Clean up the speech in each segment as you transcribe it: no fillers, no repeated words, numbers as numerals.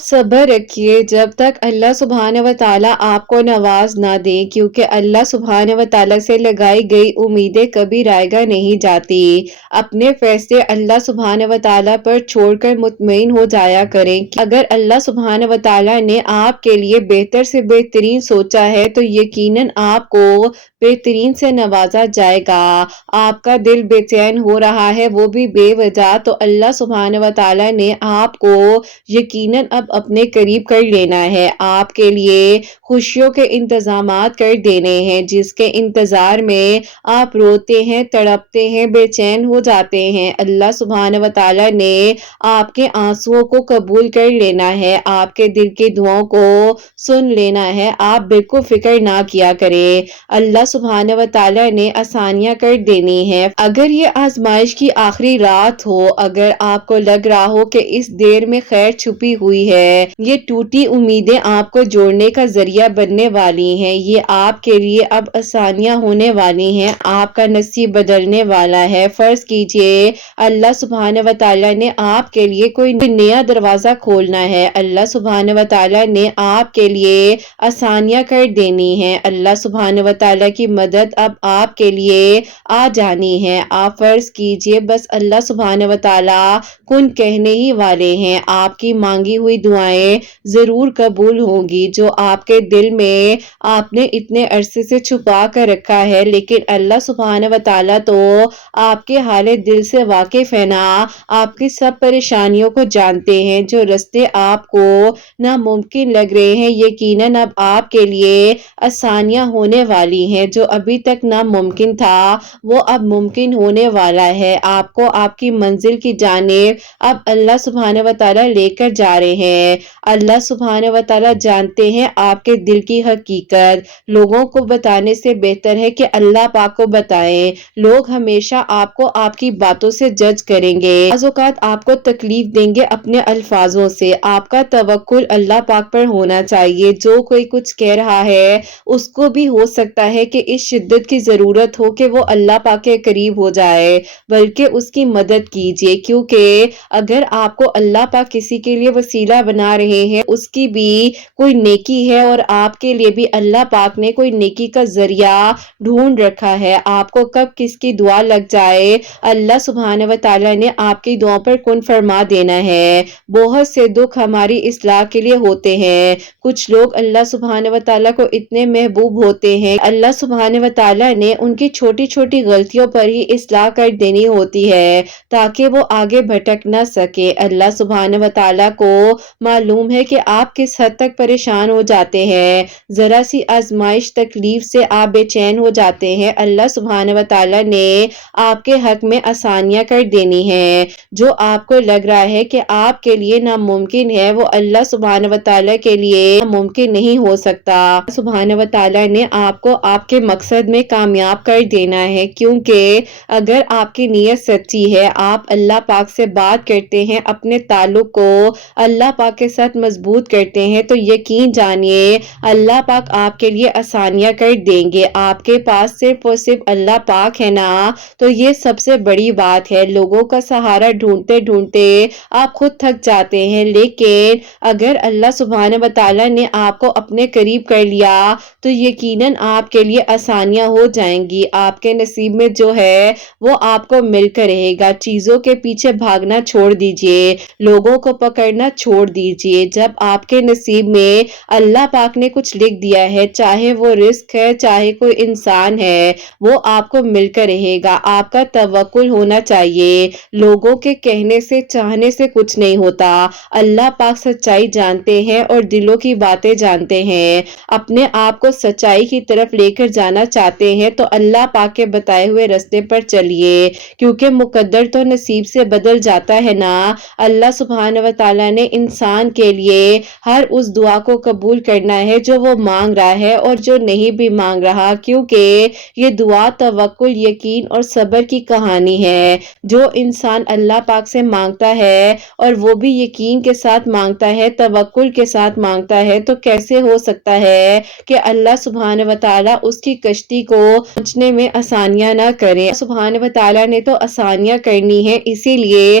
صبر رکھیے جب تک اللہ سبحانہ و تعالیٰ آپ کو نواز نہ دے، کیونکہ اللہ سبحانہ و تعالیٰ سے لگائی گئی امیدیں کبھی رائگاں نہیں جاتی۔ اپنے فیصلے اللہ سبحانہ و تعالیٰ پر چھوڑ کر مطمئن ہو جایا کریں کہ اگر اللہ سبحانہ و تعالیٰ نے آپ کے لیے بہتر سے بہترین سوچا ہے تو یقیناً آپ کو بہترین سے نوازا جائے گا۔ آپ کا دل بے چین ہو رہا ہے وہ بھی بے وجہ، تو اللہ سبحانہ و تعالیٰ نے آپ کو یقیناً اب اپنے قریب کر لینا ہے، آپ کے لیے خوشیوں کے انتظامات کر دینے ہیں جس کے انتظار میں آپ روتے ہیں، تڑپتے ہیں، بے چین ہو جاتے ہیں۔ اللہ سبحانہ و تعالیٰ نے آپ کے آنسوؤں کو قبول کر لینا ہے، آپ کے دل کی دعاؤں کو سن لینا ہے، آپ بالکل فکر نہ کیا کریں، اللہ سبحانہ و تعالیٰ نے آسانیاں کر دینی ہے۔ اگر یہ آزمائش کی آخری رات ہو، اگر آپ کو لگ رہا ہو کہ اس دیر میں خیر چھپی ہوئی ہے، یہ ٹوٹی امیدیں آپ کو جوڑنے کا ذریعہ بننے والی ہیں، یہ آپ کے لیے اب آسانیاں ہونے والی ہیں، آپ کا نصیب بدلنے والا ہے۔ فرض کیجئے اللہ سبحانہ و تعالیٰ نے آپ کے لیے کوئی نیا دروازہ کھولنا ہے، اللہ سبحانہ و تعالیٰ نے آپ کے لیے آسانیاں کر دینی ہیں، اللہ سبحانہ و تعالیٰ کی مدد اب آپ کے لیے آ جانی ہے۔ آپ فرض کیجئے بس اللہ سبحانہ و تعالیٰ کن کہنے ہی والے ہیں، آپ کی مانگی ہوئی دعائیں ضرور قبول ہوں گی جو آپ کے دل میں آپ نے اتنے عرصے سے چھپا کر رکھا ہے، لیکن اللہ سبحانہ و تعالیٰ تو آپ کے حال دل سے واقف ہے نا، آپ کی سب پریشانیوں کو جانتے ہیں، جو راستے آپ کو ناممکن لگ رہے ہیں یقیناً اب آپ کے لیے آسانیاں ہونے والی ہیں، جو ابھی تک ناممکن تھا وہ اب ممکن ہونے والا ہے، آپ کو آپ کی منزل کی جانب اب اللہ سبحانہ و تعالیٰ لے کر جا رہے ہیں۔ اللہ سبحانہ و تعالیٰ جانتے ہیں آپ کے دل کی حقیقت، لوگوں کو بتانے سے بہتر ہے کہ اللہ پاک کو بتائیں، لوگ ہمیشہ آپ کو آپ کی باتوں سے جج کریں گے، بعض اوقات آپ کو تکلیف دیں گے اپنے الفاظوں سے، آپ کا توکل اللہ پاک پر ہونا چاہیے، جو کوئی کچھ کہہ رہا ہے اس کو بھی ہو سکتا ہے کہ اس شدت کی ضرورت ہو کہ وہ اللہ پاک کے قریب ہو جائے، بلکہ اس کی مدد کیجیے، کیونکہ اگر آپ کو اللہ پاک کسی کے لیے وسیلہ بنا رہے ہیں اس کی بھی کوئی نیکی ہے، اور آپ کے لیے بھی اللہ پاک نے کوئی نیکی کا ذریعہ ڈھونڈ رکھا ہے، آپ کو کب کس کی دعا لگ جائے اللہ سبحانہ و تعالیٰ نے آپ کی دعا پر کن فرما دینا ہے۔ بہت سے دکھ ہماری اصلاح کے لیے ہوتے ہیں، کچھ لوگ اللہ سبحانہ و تعالیٰ کو اتنے محبوب ہوتے ہیں، اللہ سبحانہ و تعالیٰ نے ان کی چھوٹی چھوٹی غلطیوں پر ہی اصلاح کر دینی ہوتی ہے تاکہ وہ آگے بھٹک نہ سکے۔ اللہ سبحانہ و تعالیٰ کو معلوم ہے کہ آپ کس حد تک پریشان ہو جاتے ہیں، ذرا سی آزمائش تکلیف سے آپ بے چین ہو جاتے ہیں، اللہ سبحانہ و تعالیٰ نے آپ کے حق میں آسانیاں کر دینی ہیں، جو آپ کو لگ رہا ہے کہ آپ کے لیے ناممکن ہے وہ اللہ سبحانہ و تعالیٰ کے لیے ممکن نہیں ہو سکتا۔ سبحانہ و تعالیٰ نے آپ کو آپ کے مقصد میں کامیاب کر دینا ہے، کیونکہ اگر آپ کی نیت سچی ہے، آپ اللہ پاک سے بات کرتے ہیں، اپنے تعلق کو اللہ پاک کے ساتھ مضبوط کرتے ہیں، تو یقین جانیے اللہ پاک آپ کے لیے آسانیاں کر دیں گے۔ آپ کے پاس صرف اور صرف اللہ پاک ہے نا، تو یہ سب سے بڑی بات ہے۔ لوگوں کا سہارا ڈھونڈتے ڈھونڈتے آپ خود تھک جاتے ہیں، لیکن اگر اللہ سبحانہ و تعالیٰ نے آپ کو اپنے قریب کر لیا تو یقیناً آپ کے لیے آسانیاں ہو جائیں گی، آپ کے نصیب میں جو ہے وہ آپ کو مل کر رہے گا۔ چیزوں کے پیچھے بھاگنا چھوڑ دیجئے، لوگوں کو پکڑنا چھوڑ دیجئے، جب آپ کے نصیب میں اللہ پاک نے کچھ لکھ دیا ہے، چاہے وہ رزق ہے چاہے کوئی انسان ہے، وہ آپ کو مل کر رہے گا۔ آپ کا توکل ہونا چاہیے، لوگوں کے کہنے سے چاہنے سے کچھ نہیں ہوتا، اللہ پاک سچائی جانتے ہیں اور دلوں کی باتیں جانتے ہیں۔ اپنے آپ کو سچائی کی طرف لے کر جانا چاہتے ہیں تو اللہ پاک کے بتائے ہوئے راستے پر چلیے، کیونکہ مقدر تو نصیب سے بدل جاتا ہے نا۔ اللہ سبحانہ و تعالیٰ نے انسان کے لیے ہر اس دعا کو قبول کرنا ہے جو وہ مانگ رہا ہے اور جو نہیں بھی مانگ رہا، کیونکہ یہ دعا توکل، یقین اور صبر کی کہانی ہے۔ جو انسان اللہ پاک سے مانگتا ہے اور وہ بھی یقین کے ساتھ مانگتا ہے، توکل کے ساتھ مانگتا ہے، تو کیسے ہو سکتا ہے کہ اللہ سبحانہ و تعالیٰ اس کی کشتی کو پہنچنے میں آسانیاں نہ کرے۔ سبحانہ و تعالیٰ نے تو آسانیاں کرنی ہے، اسی لیے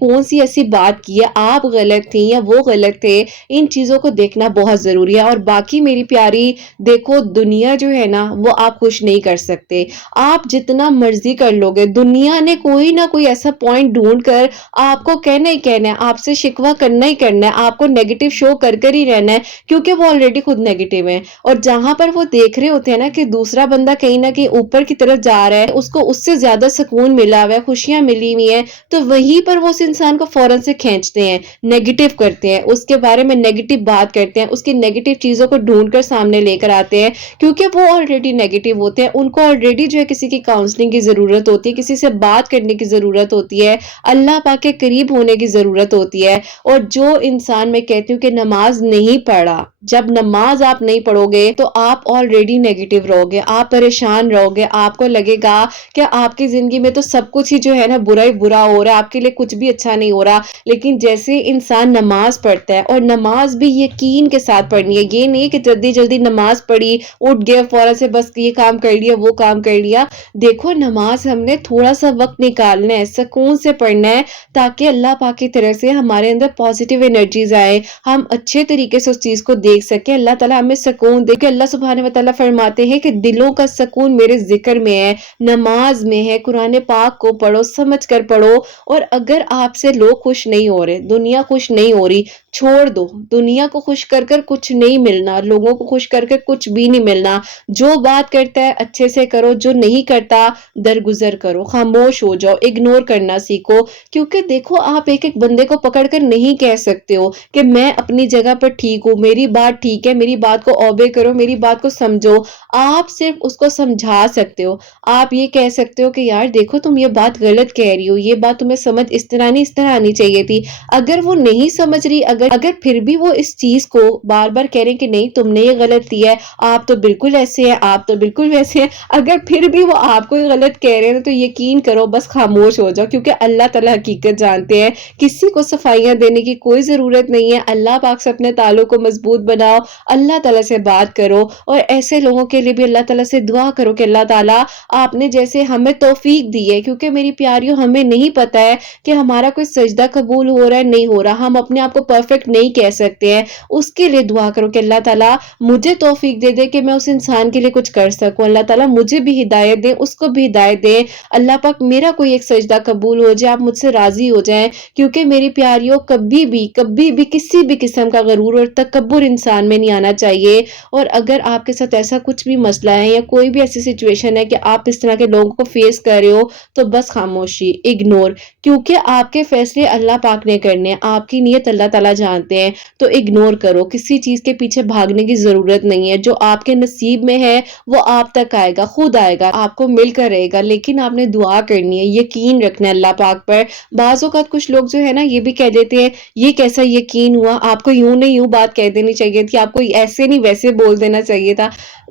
کون سی ایسی بات کی ہے، آپ غلط تھیں یا وہ غلط تھے، ان چیزوں کو دیکھنا بہت ضروری ہے۔ اور باقی میری پیاری دیکھو، دنیا جو ہے نا وہ آپ خوش نہیں کر سکتے، آپ جتنا مرضی کر لو گے، دنیا نے کوئی نہ کوئی ایسا پوائنٹ ڈھونڈ کر آپ کو کہنا ہی کہنا ہے، آپ سے شکوہ کرنا ہی کرنا ہے، آپ کو نیگیٹو شو کر کر ہی رہنا ہے، کیونکہ وہ آلریڈی خود نیگیٹو ہے۔ اور جہاں پر وہ دیکھ رہے ہوتے ہیں نا کہ دوسرا بندہ کہیں نہ کہیں اوپر کی طرف جا رہا ہے، اس کو اس سے زیادہ سکون ملا ہوا ہے، خوشیاں ملی ہوئی ہیں، تو وہیں پر وہ اس انسان کو فوراً سے کھینچتے ہیں، نیگیٹو کرتے ہیں، اس کے بارے میں نیگیٹو بات کرتے ہیں، اس کی نیگیٹو چیزوں کو ڈھونڈ کر سامنے لے کر آتے ہیں، کیونکہ وہ آلریڈی نیگیٹو ہوتے ہیں، ان کو آلریڈی جو ہے کسی کی کاؤنسلنگ کی ضرورت ہوتی ہے، کسی سے بات کرنے کی ضرورت ہوتی ہے، اللہ پاک کے قریب ہونے کی ضرورت ہوتی ہے۔ اور جو انسان، میں کہتی ہوں کہ نماز نہیں پڑھا، جب نماز آپ نہیں پڑھو گے تو آپ آلریڈی نیگیٹو رہو گے، آپ پریشان رہو گے، آپ کو لگے گا کہ آپ کی زندگی میں تو سب کچھ ہی جو ہے نا برا ہی برا ہو رہا ہے، آپ کے لیے کچھ بھی اچھا نہیں ہو رہا۔ لیکن جیسے انسان نماز پڑھتا ہے، اور نماز بھی یقین کے ساتھ پڑھنی ہے، یہ نہیں کہ جلدی جلدی نماز پڑھی، اٹھ گیا فوراً سے بس یہ کام کر لیا وہ کام کر لیا۔ دیکھو نماز ہم نے تھوڑا سا وقت نکالنا ہے، سکون سے پڑھنا ہے، تاکہ اللہ پاک کی طرف سے ہمارے اندر پازیٹیو انرجیز آئے، ہم اچھے طریقے سے اس چیز کو دیکھ سکیں، اللہ تعالیٰ ہمیں سکون دے۔ کہ اللہ سبحانہ و تعالیٰ فرماتے ہیں کہ دلوں کا سکون میرے ذکر میں ہے، نماز میں ہے، قرآن پاک کو پڑھو، سمجھ کر پڑھو۔ اور اگر آپ سے لوگ خوش نہیں ہو رہے، دنیا خوش نہیں ہو رہی، چھوڑ دو، دنیا کو خوش کر کر کچھ نہیں ملنا، لوگوں کو خوش کر کر کچھ بھی نہیں ملنا۔ جو بات کرتا ہے اچھے سے کرو، جو نہیں کرتا درگزر کرو، خاموش ہو جاؤ، اگنور کرنا سیکھو۔ کیونکہ دیکھو آپ ایک ایک بندے کو پکڑ کر نہیں کہہ سکتے ہو کہ میں اپنی جگہ پر ٹھیک ہوں، میری بات ٹھیک ہے، میری بات کو اوبے کرو، میری بات کو سمجھو۔ آپ صرف اس کو سمجھا سکتے ہو، آپ یہ کہہ سکتے ہو کہ یار دیکھو تم یہ بات غلط کہہ رہی ہو، یہ بات تمہیں سمجھ اس طرح نہیں، اس طرح آنی چاہیے تھی۔ اگر وہ نہیں سمجھ رہی، اگر پھر بھی وہ اس چیز کو بار بار کہہ رہے کہ نہیں تم نے یہ غلط کیا ہے، آپ تو بالکل ایسے ہیں، آپ تو بالکل ویسے ہیں، اگر پھر بھی وہ آپ کو غلط کہہ رہے ہیں تو یقین کرو بس خاموش ہو جاؤ، کیونکہ اللہ تعالیٰ حقیقت جانتے ہیں، کسی کو صفائیاں دینے کی کوئی ضرورت نہیں ہے۔ اللہ پاک سے اپنے تعلق کو مضبوط بناؤ، اللہ تعالیٰ سے بات کرو، اور ایسے لوگوں کے لیے بھی اللہ تعالیٰ سے دعا کرو کہ اللہ تعالیٰ آپ نے جیسے ہمیں توفیق دی ہے، کیونکہ میری پیاریوں ہمیں نہیں پتا ہے کہ ہمارا کوئی سجدہ قبول ہو رہا ہے نہیں ہو رہا، ہم اپنے آپ کو پرفیکٹ نہیں کہہ سکتے ہیں، اس کے لیے دعا کرو کہ اللہ تعالیٰ مجھے توفیق دے دے کہ میں اس انسان کے لیے کچھ کر سکوں، اللہ تعالیٰ مجھے بھی ہدایت دے، اس کو بھی ہدایت دے، اللہ پاک میرا کوئی ایک سجدہ قبول ہو جائے، آپ مجھ سے راضی ہو جائیں۔ کیونکہ میری پیاریوں کبھی بھی کسی بھی قسم کا غرور اور تکبر انسان میں نہیں آنا چاہیے۔ اور اگر آپ کے ساتھ ایسا کچھ بھی مسئلہ ہے یا کوئی بھی ایسی سچویشن ہے کہ آپ اس طرح کے لوگوں کو فیس کر رہے ہو، تو بس خاموشی، اگنور، کیونکہ آپ کے فیصلے اللہ پاک نے کرنے ہیں، آپ کی نیت اللہ تعالیٰ جانتے ہیں، تو اگنور کرو، کسی چیز کے پیچھے بھاگنے کی ضرورت نہیں ہے، جو آپ کے نصیب میں ہے وہ آپ تک آئے گا، خود آئے گا، آپ کو مل کر رہے گا، لیکن آپ نے دعا کرنی ہے، یقین رکھنا ہے اللہ پاک پر۔ بعض اوقات کچھ لوگ جو ہے نا یہ بھی کہہ دیتے ہیں یہ کیسا یقین ہوا، آپ کو یوں نہیں یوں بات کہہ دینی چاہیے تھی، آپ کو ایسے نہیں ویسے بول دینا چاہیے تھا۔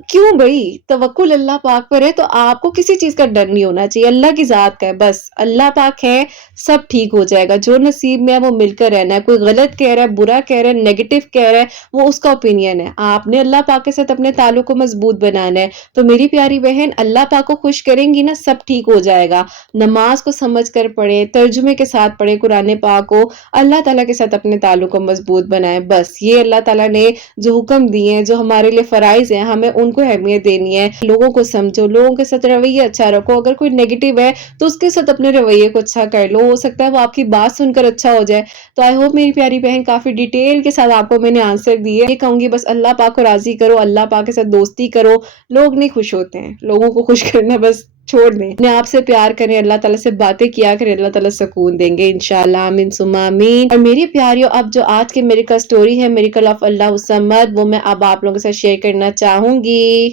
کیوں بھائی، توکل اللہ پاک پر ہے تو آپ کو کسی چیز کا ڈر نہیں ہونا چاہیے، اللہ کی ذات کا ہے، بس اللہ پاک ہے، سب ٹھیک ہو جائے گا، جو نصیب میں ہے وہ مل کر رہنا ہے۔ کوئی غلط کہہ رہا ہے، برا کہہ رہا ہے، نیگیٹو کہہ رہا ہے، وہ اس کا اوپینین ہے، آپ نے اللہ پاک کے ساتھ اپنے تعلق کو مضبوط بنانا ہے۔ تو میری پیاری بہن، اللہ پاک کو خوش کریں گی نا، سب ٹھیک ہو جائے گا۔ نماز کو سمجھ کر پڑھیں، ترجمے کے ساتھ پڑھیں قرآن پاک کو، اللہ تعالیٰ کے ساتھ اپنے تعلق کو مضبوط بنائیں، بس یہ اللہ تعالیٰ نے جو حکم دیے ہیں، جو ہمارے لیے فرائض ہیں، ہمیں ان کو اہمیت دینی ہے۔ لوگوں کو سمجھو، لوگوں کے ساتھ رویہ اچھا رکھو، اگر کوئی نیگیٹو ہے تو اس کے ساتھ اپنے رویے کو اچھا کر لو، ہو سکتا ہے وہ آپ کی بات سن کر اچھا ہو جائے۔ تو آئی ہوپ میری پیاری بہن کافی ڈیٹیل کے ساتھ آپ کو میں نے آنسر دیے، یہ کہوں گی بس اللہ پاک کو راضی کرو، اللہ پاک کے ساتھ دوستی کرو، لوگ نہیں خوش ہوتے ہیں، لوگوں کو خوش کرنا بس چھوڑ دیں، اپنے آپ سے پیار کریں، اللہ تعالیٰ سے باتیں کیا کریں، اللہ تعالیٰ سکون دیں گے انشاءاللہ، آمین ثم آمین۔ اور میری پیاریوں، اب جو آج کے میریکل سٹوری ہے، میریکل آف اللہ الصمد، وہ میں اب آپ لوگوں کے ساتھ شیئر کرنا چاہوں گی۔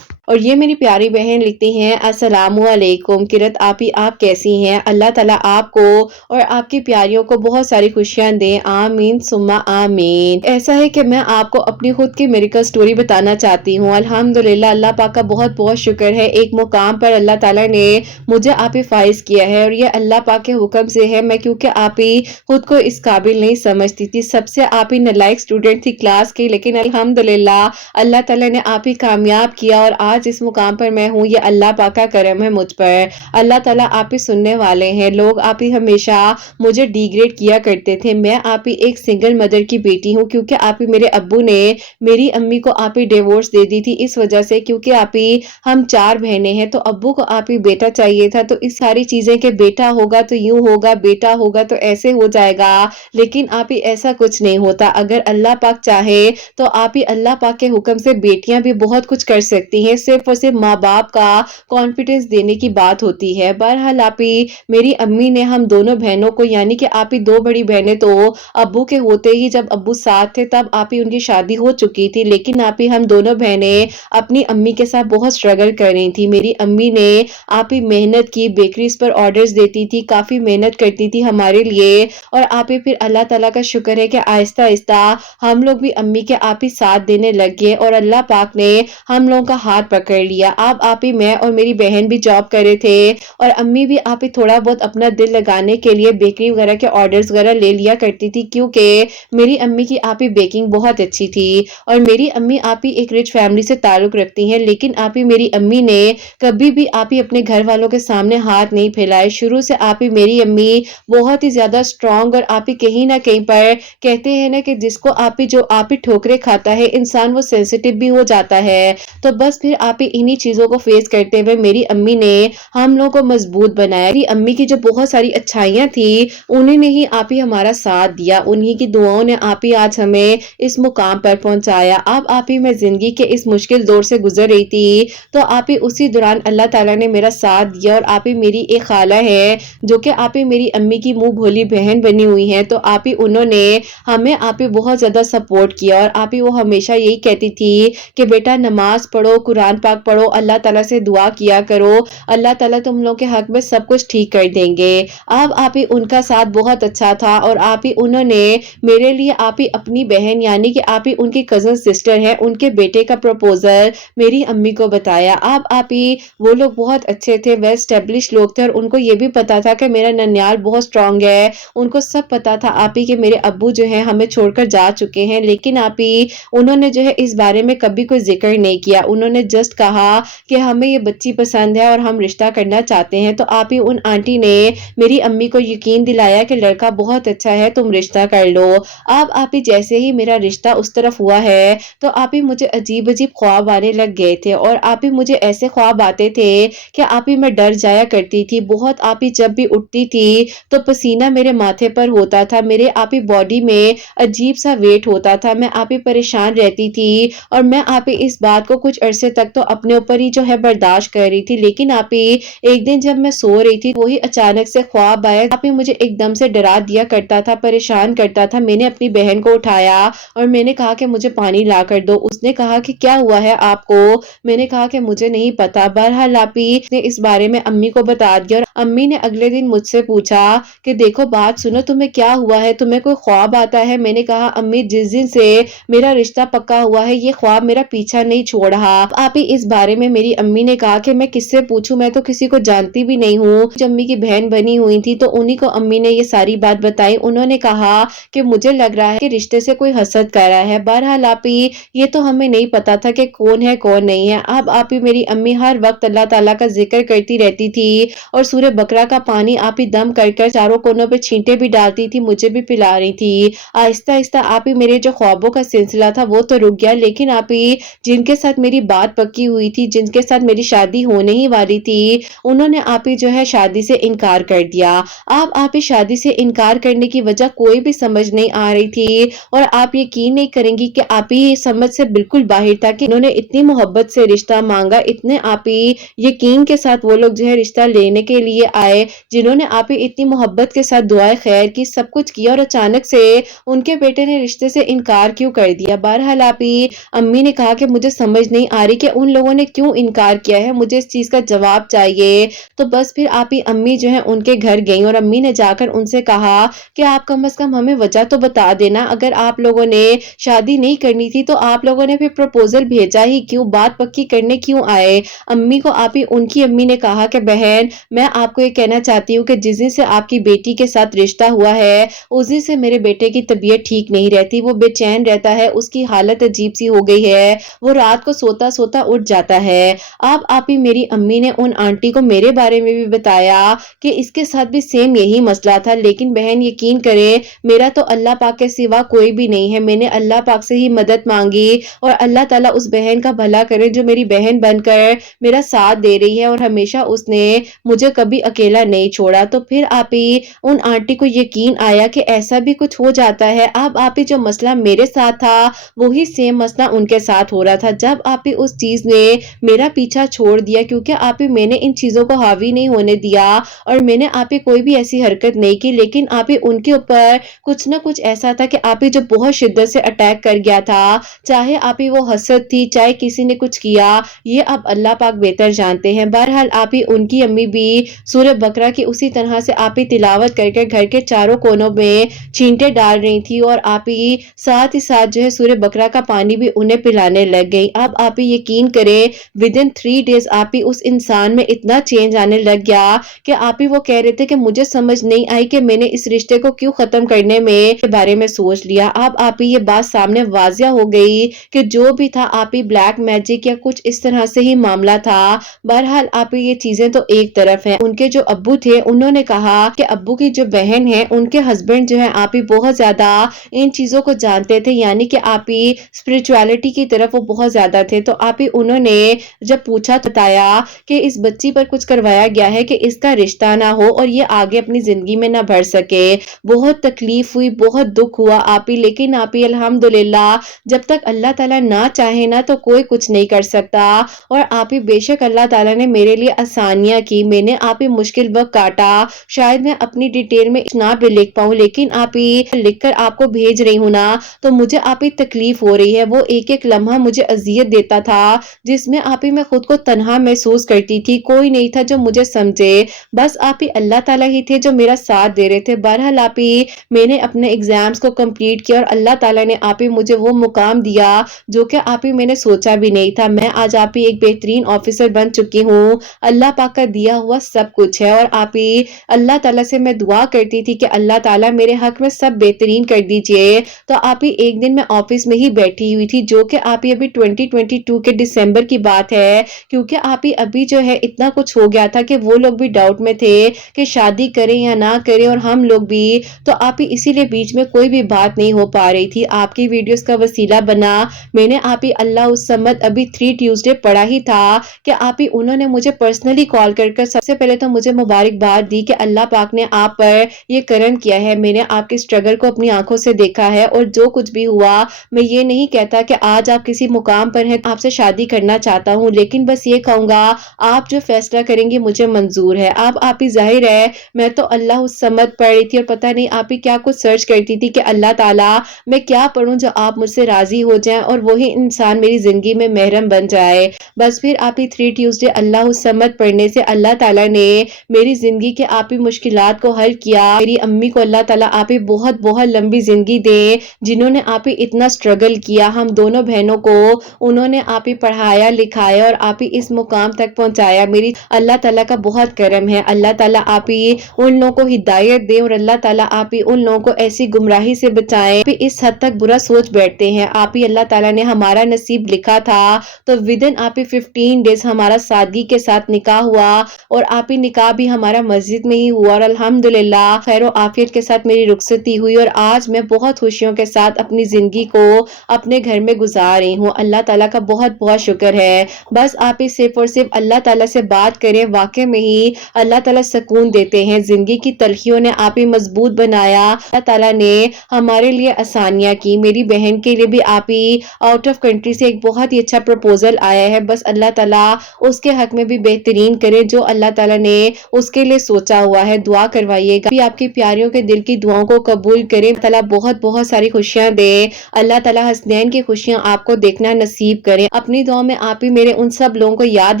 اور یہ میری پیاری بہن لکھتی ہیں، السلام علیکم قرت آپی، آپ کیسی ہیں؟ اللہ تعالیٰ آپ کو اور آپ کی پیاریوں کو بہت ساری خوشیاں دیں، آمین ثم آمین۔ ایسا ہے کہ میں آپ کو اپنی خود کی میریکل سٹوری بتانا چاہتی ہوں۔ الحمدللہ، اللہ پاک کا بہت بہت شکر ہے، ایک مقام پر اللہ تعالیٰ نے مجھے آپ ہی فائز کیا ہے، اور یہ اللہ پاک کے حکم سے ہے۔ میں کیونکہ آپ ہی خود کو اس قابل نہیں سمجھتی تھی، سب سے آپ ہی نالائق اسٹوڈنٹ تھی کلاس کی، لیکن الحمدللہ اللہ تعالیٰ نے آپ ہی کامیاب کیا، اور آج اس مقام پر میں ہوں یہ اللہ پاک کا کرم ہے مجھ پر۔ اللہ تعالیٰ آپ ہی سننے والے ہیں، لوگ آپ ہی ہمیشہ مجھے ڈی گریڈ کیا کرتے تھے، میں آپ ہی ایک سنگل مدر کی بیٹی ہوں کیونکہ آپ ہی میرے ابو نے میری امی کو آپ ہی ڈیورس دے دی تھی اس وجہ سے، کیونکہ آپ ہی ہم 4 بہنیں ہیں تو ابو کو آپ ہی بیٹا چاہیے تھا، تو اس ساری چیزیں کہ بیٹا ہوگا تو یوں ہوگا، بیٹا ہوگا تو ایسے ہو جائے گا، لیکن آپ ہی ایسا کچھ نہیں ہوتا، اگر اللہ پاک چاہے تو آپ ہی اللہ پاک کے حکم سے بیٹیاں بھی بہت کچھ کر سکتی ہیں، صرف اور صرف ماں باپ کا کانفیڈنس دینے کی بات ہوتی ہے۔ بہرحال آپ ہی میری امی نے ہم دونوں بہنوں کو، یعنی کہ آپ ہی 2 بڑی بہنیں تو ابو کے ہوتے ہی جب ابو ساتھ تھے تب آپ ہی ان کی شادی ہو چکی تھی، لیکن آپ ہی ہم دونوں بہنیں اپنی امی کے ساتھ بہت سٹرگل کر رہی تھی۔ میری امی نے آپ ہی محنت کی، بیکریز پر آرڈرز دیتی تھی، کافی محنت کرتی تھی ہمارے لیے، اور آپ ہی پھر اللہ تعالیٰ کا شکر ہے کہ آہستہ آہستہ ہم لوگ بھی امی کے آپ ہی ساتھ دینے لگ گئے اور اللہ پاک نے ہم لوگوں کا ہاتھ پکڑ لیا۔ اب آپ ہی میں اور میری بہن بھی جاب کر رہے تھے اور امی بھی آپ ہی تھوڑا بہت اپنا دل لگانے کے لیے بیکری وغیرہ کے آرڈرز وغیرہ لے لیا کرتی تھی، کیونکہ میری امی کی آپ ہی بیکنگ بہت اچھی تھی اور میری امی آپ ہی ایک رچ فیملی سے تعلق رکھتی ہیں، لیکن آپ ہی میری امی نے کبھی بھی آپ ہی اپنے گھر والوں کے سامنے ہاتھ نہیں پھیلائے۔ شروع سے آپ ہی میری امی بہت ہی زیادہ اسٹرانگ، اور آپ ہی کہیں نہ کہیں پر کہتے ہیں نا کہ جس کو آپ ہی جو آپ ہی ٹھوکرے کھاتا ہے انسان وہ سینسیٹیو بھی ہو جاتا ہے، تو بس پھر آپ ہی انہی چیزوں کو فیس کرتے ہوئے میری امی نے ہم لوگوں کو مضبوط بنایا۔ میری امی کی جو بہت ساری اچھائیاں تھی انہیں نے ہی آپ ہی ہمارا ساتھ دیا، انہی کی دعاؤں نے آپ ہی آج ہمیں اس مقام پر پہنچایا۔ اب آپ ہی میں زندگی کے اس مشکل دور سے گزر رہی تھی تو آپ ہی اسی دوران اللہ تعالیٰ نے میرا ساتھ دیا، اور آپ ہی میری ایک خالہ ہے جو کہ آپ ہی میری امی کی منہ بھولی بہن بنی ہوئی ہیں، تو آپ ہی انہوں نے ہمیں آپ ہی بہت زیادہ سپورٹ کیا، اور آپ ہی وہ ہمیشہ یہی کہتی تھی کہ بیٹا نماز پڑھو، قرآن پاک پڑھو، اللہ تعالیٰ سے دعا کیا کرو، اللہ تعالیٰ تم لوگوں کے حق میں سب کچھ ٹھیک کر دیں گے۔ اب آپ ہی ان کا ساتھ بہت اچھا تھا، اور آپ ہی انہوں نے میرے لیے آپ ہی اپنی بہن یعنی کہ آپ ہی ان کی کزن سسٹر ہے ان کے بیٹے کا پروپوزل میری امی کو بتایا۔ اب آپ ہی وہ لوگ بہت اچھے تھے، ویل اسٹیبلش لوگ تھے، اور ان کو یہ بھی پتا تھا کہ میرا ننیال بہت اسٹرانگ ہے، ان کو سب پتا تھا آپ ہی کہ میرے ابو جو ہیں ہمیں چھوڑ کر جا چکے ہیں، لیکن آپ ہی انہوں نے جو ہے اس بارے میں کبھی کوئی ذکر نہیں کیا، انہوں نے جسٹ کہا کہ ہمیں یہ بچی پسند ہے اور ہم رشتہ کرنا چاہتے ہیں، تو آپ ہی ان آنٹی نے میری امی کو یقین دلایا کہ لڑکا بہت اچھا ہے، تم رشتہ کر لو۔ اب آپ ہی جیسے ہی میرا رشتہ اس طرف ہوا ہے تو آپ ہی مجھے عجیب عجیب خواب آنے لگ گئے تھے، اور آپ ہی مجھے ایسے خواب آتے تھے کہ آپ ہی میں ڈر جایا کرتی تھی بہت، آپ ہی جب بھی اٹھتی تھی تو پسینہ میرے ماتھے پر ہوتا تھا، میرے آپ ہی باڈی میں عجیب سا ویٹ ہوتا تھا، میں آپ ہی پریشان رہتی تھی، اور میں آپ ہی اس بات کو کچھ عرصے تک تو اپنے اوپر ہی جو ہے برداشت کر رہی تھی، لیکن آپ ہی ایک دن جب میں سو رہی تھی وہی اچانک سے خواب آیا، آپ ہی مجھے ایک دم سے ڈرا دیا کرتا تھا، پریشان کرتا تھا۔ میں نے اپنی بہن کو اٹھایا اور میں نے کہا کہ مجھے پانی لا کر دو، اس نے کہا کہ کیا ہوا ہے آپ کو، میں نے کہا کہ مجھے نہیں پتا۔ بہرحال آپ ہی نے اس بارے میں امی کو بتا دیا، اور امی نے اگلے دن مجھ سے پوچھا کہ دیکھو بات سنو، تمہیں کیا ہوا ہے، تمہیں کوئی خواب آتا ہے؟ میں نے کہا امی جس دن سے میرا رشتہ پکا ہوا ہے یہ خواب میرا پیچھا نہیں چھوڑ رہا۔ آپ ہی اس بارے میں میری امی نے کہا کہ میں کس سے پوچھوں، میں تو کسی کو جانتی بھی نہیں ہوں، جو امی کی بہن بنی ہوئی تھی تو انہی کو امی نے یہ ساری بات بتائی، انہوں نے کہا کہ مجھے لگ رہا ہے کہ رشتے سے کوئی حسد کر رہا ہے۔ بہرحال آپ ہی یہ تو ہمیں نہیں پتا تھا کہ کون ہے کون نہیں ہے۔ اب آپ ہی میری امی ہر وقت اللہ تعالیٰ کا ذکر کرتی رہتی تھی، اور سورہ بقرہ کا پانی آپ ہی دم کر کر چاروں کونوں پہ چھینٹے بھی ڈالتی تھی، مجھے بھی پلا رہی تھی۔ آہستہ آہستہ آپ ہی میرے جو خوابوں کا سلسلہ تھا وہ تو رک گیا، لیکن آپ ہی جن کے ساتھ میری بات پکی ہوئی تھی، جن کے ساتھ میری شادی ہونے ہی والی تھی، انہوں نے آپ ہی جو ہے شادی سے انکار کر دیا۔ اب آپ ہی شادی سے انکار کرنے کی وجہ کوئی بھی سمجھ نہیں آ رہی تھی، اور آپ یقین نہیں کریں گی کہ آپ ہی سمجھ سے بالکل باہر تھا کہ انہوں نے اتنی محبت سے رشتہ مانگا، اتنے آپ ہی یقین کے ساتھ وہ لوگ جو ہے رشتہ لینے کے لیے آئے، جنہوں نے آپ ہی اتنی محبت کے ساتھ دعائے خیر کی، سب کچھ کیا، اور اچانک سے ان کے بیٹے نے رشتے سے انکار کیوں کر دیا۔ بہرحال آپ ہی امی نے کہا کہ مجھے سمجھ نہیں آ رہی کہ ان لوگوں نے کیوں انکار کیا ہے، مجھے اس چیز کا جواب چاہیے۔ تو بس پھر آپ ہی امی جو ہے ان کے گھر گئیں، اور امی نے جا کر ان سے کہا کہ آپ کم از کم ہمیں وجہ تو بتا دینا، اگر آپ لوگوں نے شادی نہیں کرنی تھی تو آپ لوگوں نے پھر پروپوزل بھیجا ہی کیوں، بات پکی کرنے کیوں آئے۔ امی کو آپ ہی ان کی امی نے کہا کہ بہن میں آپ کو یہ کہنا چاہتی ہوں کہ جس دن سے آپ کی بیٹی کے ساتھ رشتہ ہوا ہے اس دن سے میرے بیٹے کی طبیعت ٹھیک نہیں رہتی، وہ بے چین رہتا ہے، اس کی حالت عجیب سی ہو گئی ہے، وہ رات کو سوتا سوتا اٹھ جاتا ہے۔ اب آپی میری امی نے ان آنٹی کو میرے بارے میں بھی بتایا کہ اس کے ساتھ بھی سیم یہی مسئلہ تھا، لیکن بہن یقین کرے میرا تو اللہ پاک کے سوا کوئی بھی نہیں ہے۔ میں نے اللہ پاک سے ہی مدد مانگی اور اللہ تعالیٰ اس بہن کا بھلا کرے جو میری بہن بن کر میرا ساتھ دے رہی ہے، اور ہمیشہ اس نے مجھے کبھی اکیلا نہیں چھوڑا۔ تو پھر آپی ان آنٹی کو یقین آیا کہ ایسا بھی کچھ ہو جاتا ہے۔ اب آپی جو مسئلہ میرے ساتھ تھا وہی سیم مسئلہ ان کے ساتھ ہو رہا تھا۔ جب آپی اس چیز نے میرا پیچھا چھوڑ دیا، کیونکہ آپی میں نے ان چیزوں کو حاوی نہیں ہونے دیا اور میں نے آپی کوئی بھی ایسی حرکت نہیں کی، لیکن آپی ان کے اوپر کچھ نہ کچھ ایسا تھا کہ آپی جو بہت شدت سے اٹیک کر گیا تھا، چاہے آپی وہ حسد تھی، چاہے کسی نے کچھ کیا، یہ اب اللہ پاک بہتر جانتے ہیں۔ بہرحال آپی ان کی امی بھی سورہ بقرہ کی اسی طرح سے آپی تلاوت کر کے گھر کے چاروں کونوں میں چھینٹے ڈال رہی تھی، اور آپی ساتھ ہی ساتھ جو ہے سورہ بقرہ کا پانی بھی انہیں پلانے لگ گئی۔ اب آپی یقین کرے ودن 3 days آپی اس انسان میں اتنا چینج آنے لگ گیا کہ آپی وہ کہہ رہے تھے کہ مجھے سمجھ نہیں آئی کہ میں نے اس رشتے کو کیوں ختم کرنے میں کے بارے میں سوچ لیا۔ اب آپی یہ بات سامنے واضح ہو گئی کہ جو بھی تھا آپی بلیک میجک یا کچھ اس طرح سے ہی معاملہ تھا۔ بہرحال آپی یہ چیزیں تو ایک طرف ہیں، ان کے جو ابو تھے انہوں نے کہا کہ ابو کی جو بہن ہے ان کے ہسبینڈ جو ہے آپی بہت زیادہ ان چیزوں کو جانتے تھے، یعنی کہ آپی اسپرچویلٹی کی طرف وہ بہت زیادہ تھے۔ تو آپی انہوں نے جب پوچھا تو بتایا کہ اس بچی پر کچھ کروایا گیا ہے کہ اس کا رشتہ نہ ہو اور یہ آگے اپنی زندگی میں نہ بڑھ سکے۔ بہت تکلیف ہوئی، بہت دکھ ہوا آپی، لیکن آپی الحمدللہ جب تک اللہ تعالیٰ نہ چاہے نا تو کوئی کچھ نہیں کر سکتا۔ اور آپی بے شک اللہ تعالیٰ نے میرے لیے آسانیاں کی، میں نے آپی مشکل وقت کاٹا، شاید میں اپنی ڈیٹیل میں نہ بھی لکھ پاؤں، لیکن آپی لکھ کر آپ کو بھیج رہی ہوں نا تو مجھے آپی تکلیف ہو رہی ہے۔ وہ ایک ایک لمحہ مجھے اذیت دیتا تھا جس میں آپی میں خود کو تنہا محسوس کرتی تھی، کوئی نہیں تھا جو مجھے سمجھے، بس آپی اللہ تعالیٰ ہی تھے جو میرا ساتھ دے رہے تھے۔ بہرحال آپی میں نے اپنے ایگزامز کو کمپلیٹ کیا اور اللہ تعالیٰ نے آپی مجھے وہ مقام دیا جو کہ آپی میں نے سوچا بھی نہیں تھا۔ میں آج آپی ایک بہترین آفیسر بن چکی ہوں، اللہ پاک کا دیا ہوا سب کچھ ہے۔ اور آپی اللہ تعالیٰ سے میں دعا کرتی تھی کہ اللہ تعالیٰ میرے حق میں سب بہترین کر دیجئے۔ تو آپی ایک دن میں آفس میں ہی بیٹھی ہوئی تھی، جو کہ آپی ابھی 2022 کے دسمبر کی بات ہے، کیونکہ آپی ابھی جو ہے اتنا کچھ ہو گیا تھا کہ وہ لوگ بھی ڈاؤٹ میں تھے کہ شادی کریں یا نہ کریں، اور ہم لوگ بھی، تو آپی اسی لیے بیچ میں کوئی بھی بات نہیں ہو پا رہی تھی۔ آپ کی ویڈیوز کا وسیلہ بنا، میں نے آپی اللہ الصمد ابھی 3 ٹیوزڈے پڑھا ہی تھا کہ آپی انہوں نے مجھے پرسنلی کال کر سب سے پہلے تو مجھے مبارکباد دی کہ اللہ پاک نے آپ پر یہ کرم کیا ہے، میں نے آپ کے اسٹرگل کو اپنی آنکھوں سے دیکھا ہے، اور جو کچھ بھی ہوا میں یہ نہیں کہتا کہ آج آپ کسی مقام پر ہیں آپ سے شادی کرنا چاہتا ہوں، لیکن بس یہ کہوں گا آپ جو فیصلہ کریں گی مجھے منظور ہے۔ اب آپی ظاہر ہے میں تو اللہ الصمد پڑھ رہی تھی، اور پتہ نہیں آپی کیا کچھ سرچ کرتی تھی کہ اللہ تعالیٰ میں کیا پڑھوں جو آپ مجھ سے راضی ہو جائیں اور وہی انسان میری زندگی میں محرم بن جائے۔ بس پھر آپی 3 ٹیوزڈے اللہ الصمد پڑھنے سے اللہ تعالیٰ نے میری زندگی کے آپی مشکلات کو حل کیا۔ میری امی کو اللہ تعالیٰ آپی بہت بہت لمبی زندگی دے، جنہوں نے آپی اتنا اسٹرگل کیا، ہم دونوں بہنوں کو انہوں نے آپی پڑھایا لکھایا اور آپی اس مقام تک پہنچایا۔ میری اللہ تعالیٰ کا بہت کرم ہے، اللہ تعالیٰ آپی ان لوگوں کو ہدایت دے اور اللہ تعالیٰ آپی ان لوگوں کو ایسی گمراہی سے بچائیں۔ آپی اس حد تک برا سوچ بیٹھتے ہیں، آپی اللہ تعالیٰ نے ہمارا نصیب لکھا تھا تو ودن آپی 15 days ہمارا سادگی کے ساتھ نکاح ہوا، اور آپی نکاح بھی ہمارا مسجد میں ہی ہوا، اور الحمدللہ خیر و عافیت کے ساتھ میری رخصتی ہوئی، اور آج میں بہت خوشیوں کے ساتھ اپنی زندگی کو اپنے گھر میں گزار رہی ہوں۔ اللہ تعالیٰ کا بہت بہت شکر ہے۔ بس آپی صرف اور صرف اللہ تعالیٰ سے بات کریں، واقع میں ہی اللہ تعالیٰ سکون دیتے ہیں۔ زندگی کی تلخیوں نے آپی مضبوط بنایا، اللہ تعالیٰ نے ہمارے لیے آسانیاں کی۔ میری بہن کے لیے بھی آپی آؤٹ آف کنٹری سے ایک بہت ہی اچھا پروپوزل آیا ہے، بس اللہ تعالیٰ اس کے حق میں بھی بہترین کرے جو اللہ تعالیٰ نے اس کے لیے سوچا ہوا ہے۔ دعا کروائیے گا، آپ کی پیاریوں کے دل کی دعاؤں کو قبول کرے، اللہ تعالیٰ بہت بہت ساری خوشیاں دے، اللہ تعالیٰ حسنین کی خوشیاں آپ کو دیکھنا نصیب کریں۔ اپنی دعاؤں میں آپ ہی میرے ان سب لوگوں کو یاد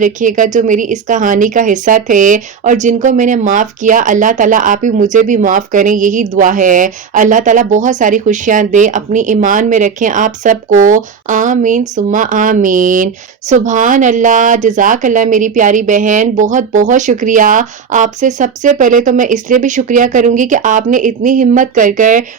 رکھیے گا جو میری اس کہانی کا حصہ تھے اور جن کو میں نے معاف کیا، اللہ تعالیٰ آپ ہی مجھے بھی معاف کریں، یہی دعا ہے۔ اللہ تعالیٰ بہت ساری خوشیاں دے، اپنی ایمان میں رکھیں آپ سب کو، آمین ثم آمین۔ سبحان اللہ، جزاک اللہ میری پیاری بہن، بہت بہت شکریہ آپ سے۔ سب سے پہلے تو میں اس لیے بھی شکریہ کروں گی کہ آپ نے اتنی ہمت کر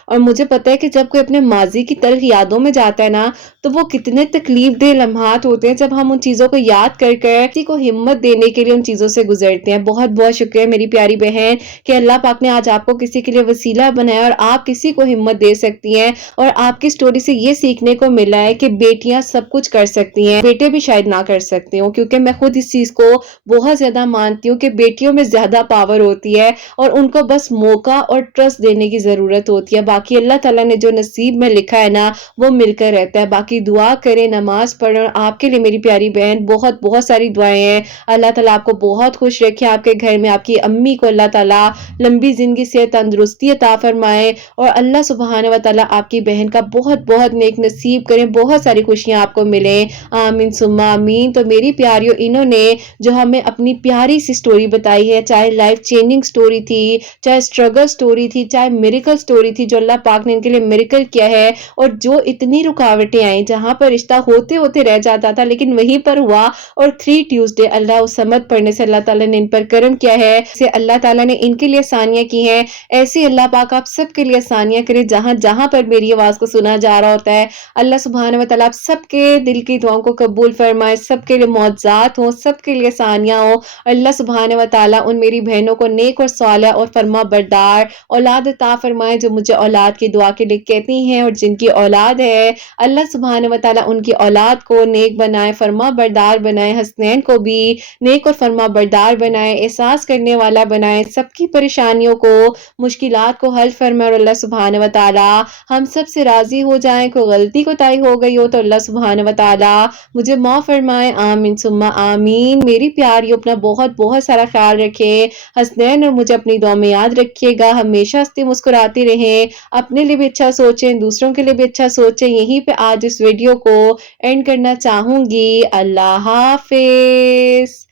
اور مجھے پتا ہے کہ جب کوئی اپنے ماضی کی تلخ یادوں میں جاتا ہے نا تو وہ کتنے تکلیف دہ لمحات ہو ہوتے ہیں جب ہم ان چیزوں کو یاد کر کر کسی کو ہمت دینے کے لیے ان چیزوں سے گزرتے ہیں۔ بہت بہت شکریہ میری پیاری بہن کہ اللہ پاک نے آج آپ کو کسی کے لیے وسیلہ بنایا اور آپ کسی کو ہمت دے سکتی ہیں، اور آپ کی سٹوری سے یہ سیکھنے کو ملا ہے کہ بیٹیاں سب کچھ کر سکتی ہیں، بیٹے بھی شاید نہ کر سکتے ہوں، کیونکہ میں خود اس چیز کو بہت زیادہ مانتی ہوں کہ بیٹیوں میں زیادہ پاور ہوتی ہے اور ان کو بس موقع اور ٹرسٹ دینے کی ضرورت ہوتی ہے۔ باقی اللہ تعالیٰ نے جو نصیب میں لکھا ہے نا وہ مل کر رہتا ہے۔ باقی دعا کریں، نماز پڑھیں، اور آپ کے لیے میری پیاری بہن بہت بہت ساری دعائیں ہیں۔ اللہ تعالیٰ آپ کو بہت خوش رکھے، آپ کے گھر میں آپ کی امی کو اللہ تعالیٰ لمبی زندگی سے تندرستی عطا فرمائے، اور اللہ سبحانہ و تعالیٰ آپ کی بہن کا بہت بہت نیک نصیب کریں، بہت ساری خوشیاں آپ کو ملیں، آمین ثم آمین۔ تو میری پیاریوں، انہوں نے جو ہمیں اپنی پیاری سی سٹوری بتائی ہے، چاہے لائف چینجنگ سٹوری تھی، چاہے اسٹرگل سٹوری تھی، چاہے میریکل سٹوری تھی، جو اللہ پاک نے ان کے لیے میریکل کیا ہے، اور جو اتنی رکاوٹیں آئیں جہاں پر رشتہ ہوتے ہوتے رہ جاتا تھا لیکن وہیں پر ہوا، اور 3 ٹیوزڈے اللہ الصمد پڑھنے سے اللہ تعالیٰ نے ان پر کرم کیا ہے، سے اللہ تعالیٰ نے ان کے لیے آسانیاں کی ہیں۔ ایسے اللہ پاک آپ سب کے لیے آسانیاں کرے، جہاں جہاں پر میری آواز کو سنا جا رہا ہوتا ہے۔ اللہ سبحانہ و تعالیٰ آپ سب کے دل کی دعاؤں کو قبول فرمائے، سب کے لیے معجزات ہوں، سب کے لیے آسانیاں ہوں۔ اللہ سبحانہ و تعالیٰ ان میری بہنوں کو نیک اور صالح اور فرما بردار اولاد عطا فرمائے، جو مجھے اولاد کی دعا کے لیے کہتی ہیں، اور جن کی اولاد ہے اللہ سبحانہ و تعالیٰ ان کی اولاد کو نیک بنائے، فرما بردار بنائے، حسنین کو بھی نیک اور فرما بردار بنائے، احساس کرنے والا بنائے، سب کی پریشانیوں کو، مشکلات کو حل فرمائے، اور اللہ سبحانہ و تعالیٰ ہم سب سے راضی ہو جائیں۔ کوئی غلطی کوتاہی ہو گئی ہو تو اللہ سبحانہ و تعالیٰ مجھے معاف فرمائے، آمین ثم آمین۔ میری پیاری، اپنا بہت بہت سارا خیال رکھے، حسنین اور مجھے اپنی دعا میں یاد رکھیے گا، ہمیشہ ہنستے مسکراتی رہیں، اپنے لیے بھی اچھا سوچیں، دوسروں کے لیے بھی اچھا سوچیں۔ یہیں پہ آج اس ویڈیو کو اینڈ کرنا چاہوں گی۔ اللہ حافظ۔